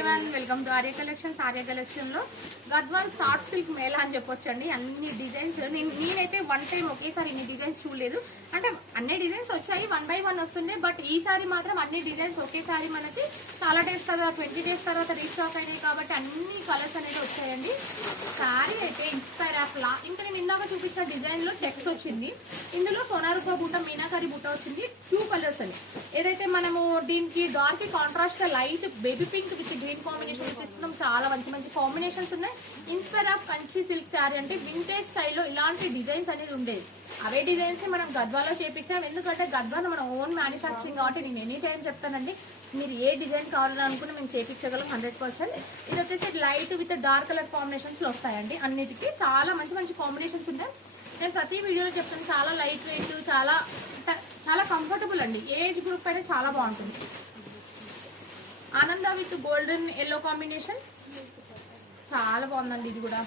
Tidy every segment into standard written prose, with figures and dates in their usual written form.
Everyone, welcome to Arya collections. Arya collection లో Gadwal soft silk Mela అని చెప్పొచ్చండి. అన్ని డిజైన్స్ నేనైతే వన్ టైం ఒకేసారి ఇన్ని డిజైన్స్ చూడలేదు. అంటే అన్ని డిజైన్స్ వచ్చాయి, 1 by 1 వస్తుండే. బట్ ఈసారి మాత్రం అన్ని డిజైన్స్ ఒకేసారి మనకి చాలా డేస్ తర్వాత 20 days తర్వాత రీస్టాక్ అయినాయి కాబట్టి అన్ని కలర్స్ అనేది వచ్చాయండి. శారీ అయితే ఇన్స్పైర్ ఆఫ్ లా. ఇంకా నేను ఇందాక చూపించిన డిజైన్ లో చెక్స్ వచ్చింది. ఇందులో సోనారుగా బుట్ట, మీనాకారి బుట్ట వచ్చింది. 2 కలర్స్ అని. ఏదైతే మనము దీనికి dark contrast light baby pink with green combination తీసుకున్నాం. చాలా మంచి మంచి కాంబినేషన్స్ ఉన్నాయి. Inspire of Kanchi silk sari అంటే వింటేజ్ స్టైల్లో ఇలాంటి డిజైన్స్ అనేది ఉండేది. అవే డిజైన్స్ మనం గద్వాలో చేపించాం. ఎందుకంటే గద్వాలో మన ఓన్ మ్యానుఫ్యాక్చరింగ్ కాబట్టి నేను ఎనీ టైం చెప్తానండి, మీరు ఏ డిజైన్ కావాలని అనుకుని మేము చేయించగలం 100%. ఇది వచ్చేసి light with dark colour combinations లో వస్తాయండి. అన్నిటికీ చాలా మంచి మంచి కాంబినేషన్స్ ఉన్నాయి. నేను ప్రతి వీడియోలో చెప్తాను, చాలా లైట్ వెయిట్, చాలా కంఫర్టబుల్ అండి. ఏజ్ గ్రూప్ అయినా చాలా బాగుంటుంది. ఆనంద విత్ గోల్డెన్ ఎల్లో కాంబినేషన్ చాలా బాగుందండి. ఇది కూడా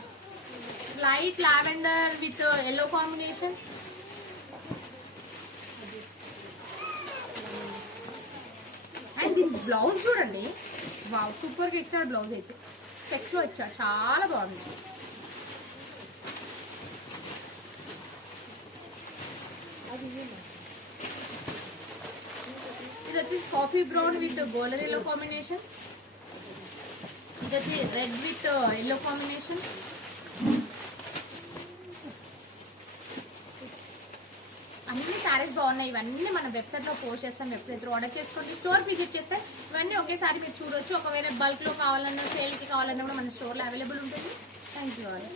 light lavender with yellow combination. And దీని బ్లౌజ్ చూడండి, వావ్ సూపర్గా ఇచ్చాడు. బ్లౌజ్ అయితే చెక్స్ వచ్చాడు, చాలా బాగుంది. ఇది వచ్చి coffee brown with golden yellow combination. ఇది వచ్చి రెడ్ విత్ ఎల్లో కాంబినేషన్. అన్ని శారీస్ బాగున్నాయి. ఇవన్నీ మన వెబ్సైట్ లో పోస్ట్ చేస్తాం. వెబ్సైట్ లో ఆర్డర్ చేసుకోండి, స్టోర్ విజిట్ చేస్తే ఇవన్నీ ఒకేసారి మీరు చూడొచ్చు. ఒకవేళ బల్క్ లో కావాలన్నా, సేల్ కి కావాలన్నా కూడా మన స్టోర్ లో అవైలబుల్ ఉంటుంది. Thank you all.